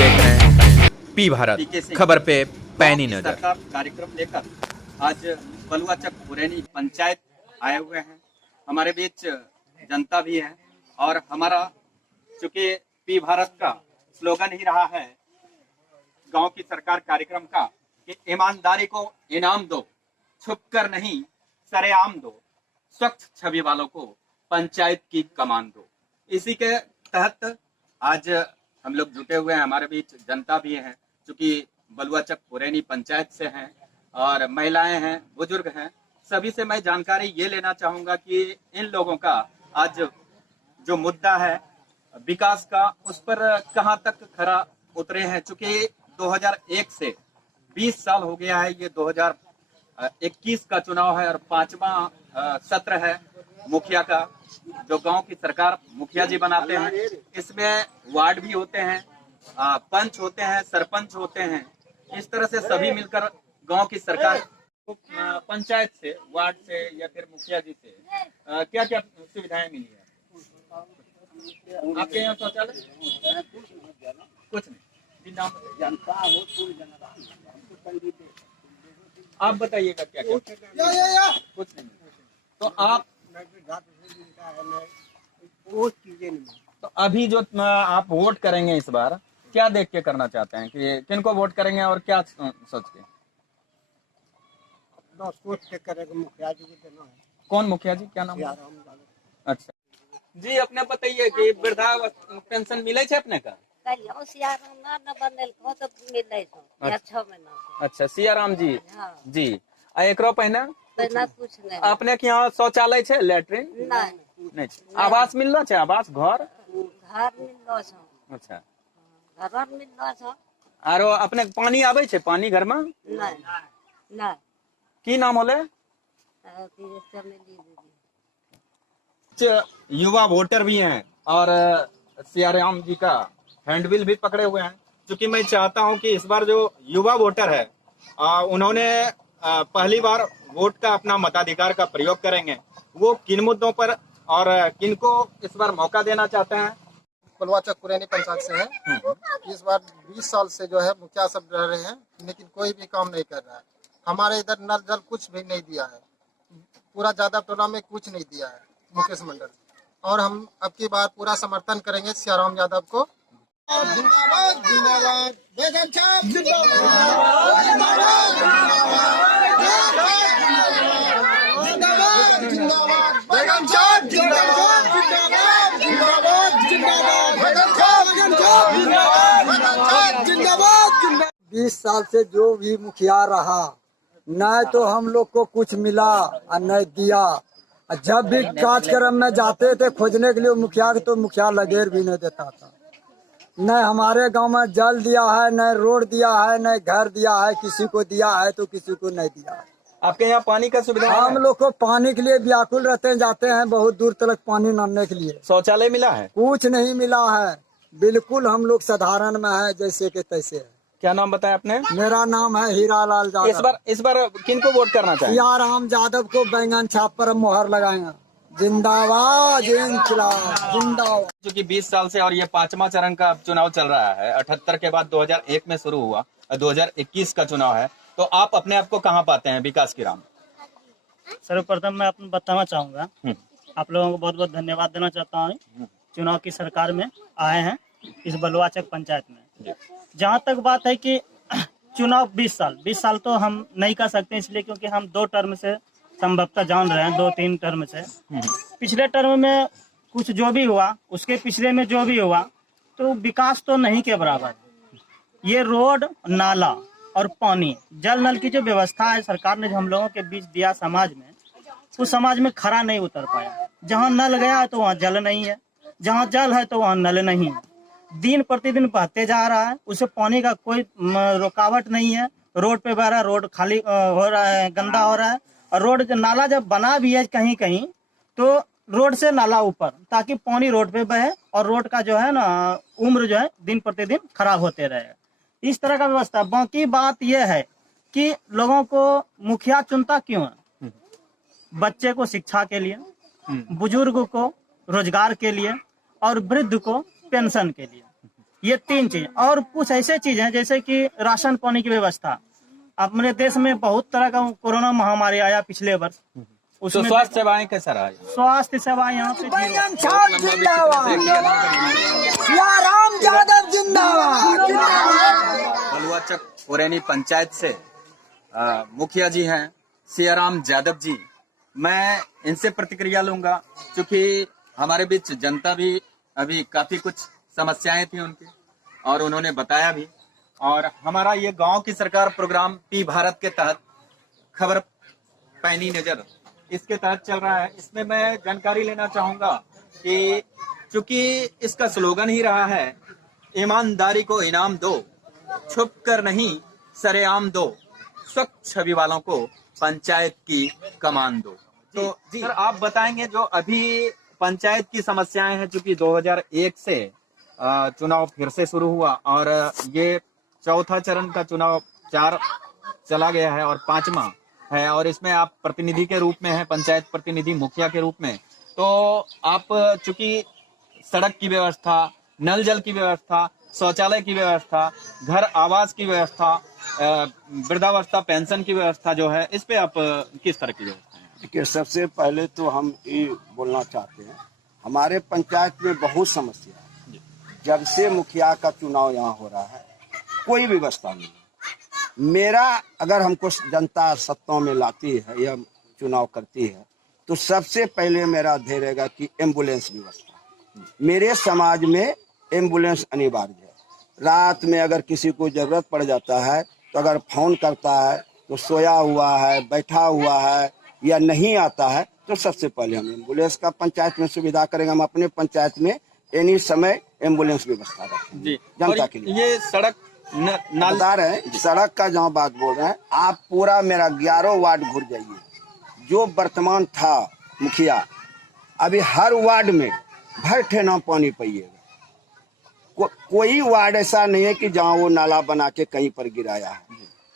देख रहे हैं पी भारत, खबर पे पैनी नजर। सरकार कार्यक्रम लेकर आज बलुआचक पुरैनी पंचायत आए हुए हैं। हमारे बीच जनता भी है और हमारा चूंकि पी भारत का स्लोगन ही रहा है गांव की सरकार कार्यक्रम का कि ईमानदारी को इनाम दो, छुपकर नहीं सरेआम दो, स्वच्छ छवि वालों को पंचायत की कमान दो। इसी के तहत आज हम लोग जुटे हुए हैं। हमारे बीच जनता भी है, चूंकि बलुआचक पुरैनी पंचायत से हैं और महिलाएं हैं, बुजुर्ग हैं। सभी से मैं जानकारी ये लेना चाहूंगा कि इन लोगों का आज जो मुद्दा है विकास का, उस पर कहां तक खरा उतरे हैं। चूंकि 2001 से 20 साल हो गया है, ये 2021 का चुनाव है और 5वां सत्र है मुखिया का, जो गांव की सरकार मुखिया जी बनाते हैं। इसमें वार्ड भी होते हैं, पंच होते हैं, सरपंच होते हैं। इस तरह से सभी मिलकर गांव की सरकार पंचायत से, वार्ड से या फिर मुखिया जी से क्या क्या सुविधाएं मिली है आपके यहाँ? शौचालय कुछ नहीं। आप बताइएगा क्या क्या? कुछ नहीं। तो आप तो अभी जो आप वोट करेंगे इस बार, क्या देख के करना चाहते हैं कि किनको वोट करेंगे और क्या सोच के? सोच के करेंगे मुखिया जी को देना है। कौन मुखिया जी, क्या नाम है? अच्छा जी, अपने बताइए कि वृद्धा पेंशन मिले छे अपने का? अच्छा, सियाराम जी जी। एकरो पहले कुछ नहीं। अपने के यहाँ शौचालय छे, लेटरिन नहीं? आवास मिलना छे, आवास घर मिललो छ। अच्छा, घर मिललो छ। आरो अपने पानी आवे छे, पानी घर में? नहीं। की नाम होले? युवा वोटर भी हैं और सियाराम जी का हैंडबिल भी पकड़े हुए हैं। क्योंकि मैं चाहता हूं कि इस बार जो युवा वोटर है उन्होंने पहली बार वोट का अपना मताधिकार का प्रयोग करेंगे। वो किन मुद्दों पर और किनको इस बार मौका देना चाहते हैं? बलुआचक पुरैनी पंचायत से है। इस बार 20 साल से जो है मुखिया सब रह रहे हैं, लेकिन कोई भी काम नहीं कर रहा है। हमारे इधर नल जल कुछ भी नहीं दिया है, पूरा जादव टोला में कुछ नहीं दिया है मुकेश मंडल। और हम अब की बार पूरा समर्थन करेंगे सियाराम यादव को। जिंदाबाद जिंदाबाद बेगम साहब, जिंदाबाद जिंदाबाद जिंदाबाद जिंदाबाद बेगम साहब, जिंदाबाद जिंदाबाद जिंदाबाद जिंदाबाद बेगम साहब, जिंदाबाद जिंदाबाद। 20 साल से जो भी मुखिया रहा, न तो हम लोग को कुछ मिला और न दिया। जब भी कार्यक्रम में जाते थे खोजने के लिए मुखिया के, तो मुखिया लगेर भी नहीं देता था। न हमारे गांव में जल दिया है, न रोड दिया है, न घर दिया है। किसी को दिया है तो किसी को नहीं दिया है। आपके यहाँ पानी का सुविधा? हम लोग को पानी के लिए व्याकुल रहते हैं, जाते हैं बहुत दूर तक पानी लाने के लिए। शौचालय मिला है? कुछ नहीं मिला है, बिल्कुल हम लोग साधारण में है, जैसे के तैसे है। क्या नाम बताया आपने? मेरा नाम है हीरालाल यादव। इस बार किनको वोट करना चाहिए? सियाराम यादव को बैंगन छाप पर मोहर लगाएंगे। जिंदाबाद जिंदाबाद। क्योंकि 20 साल से और ये 5वां चरण का चुनाव चल रहा है। 78 के बाद 2001 में शुरू हुआ, 2021 का चुनाव है। तो आप अपने आप को कहाँ पाते हैं विकास की राह में? सर्वप्रथम मैं आपको बताना चाहूँगा, आप लोगों को बहुत बहुत धन्यवाद देना चाहता हूँ। चुनाव की सरकार में आए हैं इस बलुआचक पंचायत में। जहाँ तक बात है कि चुनाव 20 साल तो हम नहीं कर सकते, इसलिए क्योंकि हम 2 टर्म से संभवतः जान रहे हैं, 2-3 टर्म से। पिछले टर्म में कुछ जो भी हुआ, उसके पिछले में जो भी हुआ, तो विकास तो नहीं के बराबर। ये रोड, नाला और पानी, जल नल की जो व्यवस्था है सरकार ने जो हम लोगों के बीच दिया समाज में, उस समाज में खरा नहीं उतर पाया। जहाँ नल गया है तो वहाँ जल नहीं है, जहाँ जल है तो वहाँ नल नहीं है। दिन प्रतिदिन बहते जा रहा है, उसे पानी का कोई रुकावट नहीं है। रोड पे बह रहा है, रोड खाली हो रहा है, गंदा हो रहा है। और रोड नाला जब बना भी है कहीं कहीं, तो रोड से नाला ऊपर, ताकि पानी रोड पे बहे और रोड का जो है ना उम्र जो है दिन प्रतिदिन खराब होते रहे। इस तरह का व्यवस्था। बाकी बात यह है कि लोगों को मुखिया चुनता क्यों है? बच्चे को शिक्षा के लिए, बुजुर्ग को रोजगार के लिए और वृद्ध को पेंशन के लिए। ये 3 चीज, और कुछ ऐसे चीज हैं जैसे कि राशन पानी की व्यवस्था। अपने देश में बहुत तरह का कोरोना महामारी आया पिछले वर्ष, तो उसमें स्वास्थ्य सेवाएं कैसा रहा? स्वास्थ्य सेवा यहाँ पे जीरो। बलुआचक पुरैनी पंचायत से मुखिया जी हैं सियाराम यादव जी। मैं इनसे प्रतिक्रिया लूंगा क्योंकि हमारे बीच जनता भी अभी काफी कुछ समस्याएं थी उनकी और उन्होंने बताया भी। और हमारा ये गांव की सरकार प्रोग्राम पी भारत के तहत खबर पैनी नजर इसके तहत चल रहा है। इसमें मैं जानकारी लेना चाहूंगा कि चूंकि इसका स्लोगन ही रहा है ईमानदारी को इनाम दो, छुप कर नहीं सरेआम दो, स्वच्छ छवि वालों को पंचायत की कमान दो। तो सर आप बताएंगे जो अभी पंचायत की समस्याएं हैं, चूंकि 2001 से चुनाव फिर से शुरू हुआ और ये चौथा चरण का चुनाव 4 चला गया है और 5वां है और इसमें आप प्रतिनिधि के रूप में हैं, पंचायत प्रतिनिधि मुखिया के रूप में। तो आप चूंकि सड़क की व्यवस्था, नल जल की व्यवस्था, शौचालय की व्यवस्था, घर आवास की व्यवस्था, वृद्धावस्था पेंशन की व्यवस्था जो है, इस पे आप किस तरह की व्यवस्था है? देखिए, सबसे पहले तो हम ये बोलना चाहते हैं हमारे पंचायत में बहुत समस्या है। जब से मुखिया का चुनाव यहाँ हो रहा है कोई व्यवस्था नहीं। मेरा अगर हमको जनता सत्ता में लाती है या चुनाव करती है तो सबसे पहले मेरा ध्येय रहेगा कि एम्बुलेंस व्यवस्था। मेरे समाज में एम्बुलेंस अनिवार्य है। रात में अगर किसी को जरूरत पड़ जाता है तो अगर फोन करता है तो सोया हुआ है, बैठा हुआ है या नहीं आता है तो सबसे पहले हम एम्बुलेंस का पंचायत में सुविधा करेंगे। हम अपने पंचायत में एनी समय एम्बुलेंस व्यवस्था रखेंगे जनता के लिए। ये सड़क बता रहे हैं, सड़क का जहाँ बात बोल रहे हैं, आप पूरा मेरा 11 वार्ड घूर जाइए। जो वर्तमान था मुखिया, अभी हर वार्ड में भर ठेना पानी पाइएगा। कोई वार्ड ऐसा नहीं है कि जहाँ वो नाला बना के कहीं पर गिराया है।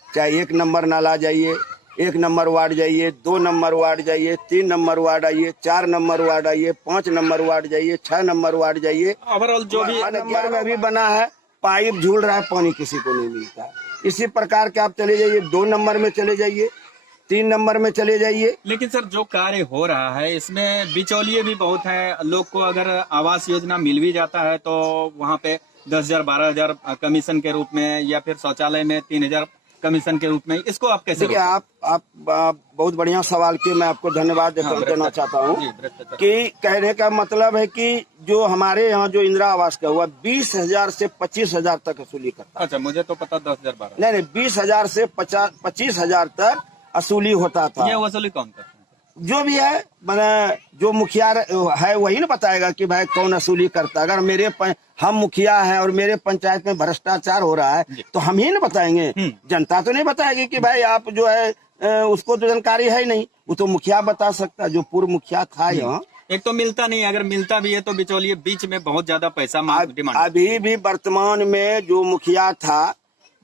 चाहे 1 नंबर नाला जाइए, 1 नंबर वार्ड जाइए, 2 नंबर वार्ड जाइए, 3 नंबर वार्ड आइए, 4 नंबर वार्ड आइए, 5 नंबर वार्ड जाइए, 6 नंबर वार्ड जाइए। ओवरऑल जो भी नंबर में भी बना है, पाइप झूल रहा है, पानी किसी को नहीं मिलता है। इसी प्रकार के आप चले जाइए, 2 नंबर में चले जाइए, 3 नंबर में चले जाइए। लेकिन सर जो कार्य हो रहा है इसमें बिचौलिए भी बहुत हैं। लोग को अगर आवास योजना मिल भी जाता है तो वहाँ पे 10,000 12,000 कमीशन के रूप में या फिर शौचालय में 3,000 कमीशन के रूप में, इसको आप कैसे? देखिए, आप बहुत बढ़िया सवाल किए, मैं आपको धन्यवाद देना चाहता हूँ कि कहने का मतलब है कि जो हमारे यहाँ जो इंदिरा आवास का हुआ 20,000 से 25,000 तक वसूली करता है। अच्छा, मुझे तो पता 10,000 12,000। नहीं, 20,000 से 25,000 तक वसूली होता था। ये वसूली कौन करता है? जो भी है, मैंने जो मुखिया है वही ना बताएगा कि भाई कौन वसूली करता है। अगर हम मुखिया हैं और मेरे पंचायत में भ्रष्टाचार हो रहा है तो हम ही ना बताएंगे, जनता तो नहीं बताएगी कि भाई आप जो है उसको तो जानकारी है ही नहीं। वो तो मुखिया बता सकता है, जो पूर्व मुखिया था यहाँ। एक तो मिलता नहीं, अगर मिलता भी है तो बिचौलिए बीच में बहुत ज्यादा पैसा डिमांड। अभी भी वर्तमान में जो मुखिया था,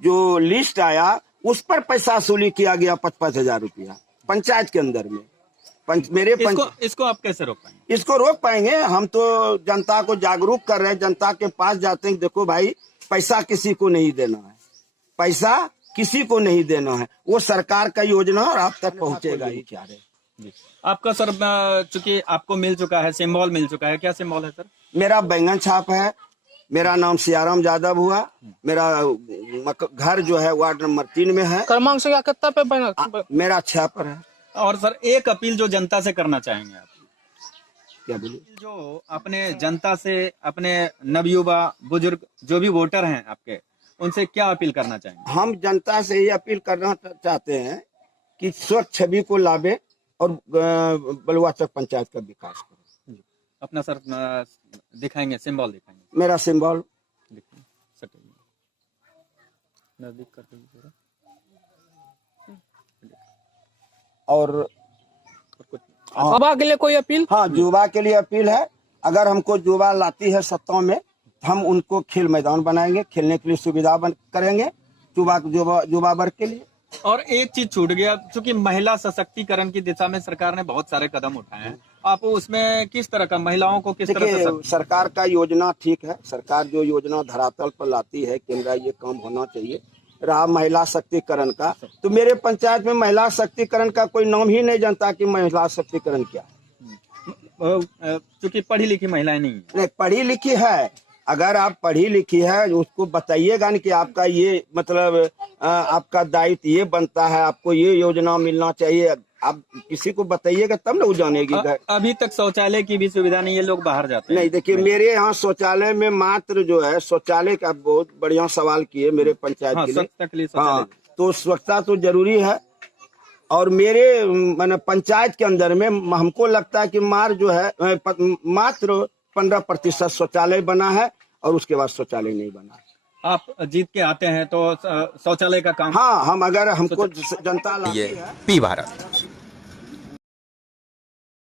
जो लिस्ट आया उस पर पैसा वसूली किया गया 55,000 रुपया पंचायत के अंदर में। इसको आप कैसे रोक पाएंगे? इसको रोक पाएंगे, हम तो जनता को जागरूक कर रहे हैं। जनता के पास जाते हैं, देखो भाई पैसा किसी को नहीं देना है, पैसा किसी को नहीं देना है, वो सरकार का योजना और आप तक पहुंचेगा ही। क्या है आपका सर, चूंकि आपको मिल चुका है, सिंबल मिल चुका है, क्या सिंबल है सर? मेरा बैंगन छाप है, मेरा नाम सियाराम यादव हुआ, मेरा घर जो है वार्ड नंबर 3 में है। क्रमांक से कितना पे मेरा 6 पर है। और सर एक अपील जो जनता से करना चाहेंगे आप? क्या बोलिए? जो अपने जनता से, अपने नवयुवा बुजुर्ग जो भी वोटर हैं आपके, उनसे क्या अपील करना चाहेंगे? हम जनता से ये अपील करना चाहते हैं कि स्वच्छ छवि को लावे और बलुआचक पंचायत का विकास करें। अपना सर दिखाएंगे, सिंबल दिखाएंगे। मेरा सिंबल नजदीक कर दीजिए। और युवा के लिए कोई अपील? हाँ, युवा के लिए अपील है। अगर हमको युवा लाती है सत्ता में, हम उनको खेल मैदान बनाएंगे, खेलने के लिए सुविधा करेंगे युवा वर्ग के लिए। और एक चीज छूट गया, क्योंकि महिला सशक्तिकरण की दिशा में सरकार ने बहुत सारे कदम उठाए हैं आप उसमें किस तरह का महिलाओं को किस तरह से देखिए सरकार का योजना ठीक है, सरकार जो योजना धरातल पर लाती है केंद्र, ये काम होना चाहिए। रहा महिला शक्तिकरण का, तो मेरे पंचायत में महिला शक्तिकरण का कोई नाम ही नहीं जानता कि महिला शक्तिकरण क्या है। क्योंकि पढ़ी लिखी महिलाएं नहीं है। नहीं, पढ़ी लिखी है, अगर आप पढ़ी लिखी है उसको बताइएगा न कि आपका ये मतलब आपका दायित्व ये बनता है, आपको ये योजना मिलना चाहिए, आप किसी को बताइएगा तब ना वो जानेगी। अभी तक शौचालय की भी सुविधा नहीं है, लोग बाहर जाते हैं। नहीं, देखिए मेरे यहाँ शौचालय में मात्र जो है शौचालय का बहुत बढ़िया सवाल किए मेरे पंचायत के लिए। स्वच्छता के लिए हाँ, तो स्वच्छता तो जरूरी है, और मेरे मैंने पंचायत के अंदर में हमको लगता है कि मात्र 15% शौचालय बना है और उसके बाद शौचालय नहीं बना है। आप जीत के आते हैं तो शौचालय का काम, हाँ, हम अगर हमको जनता लाती है। पी भारत।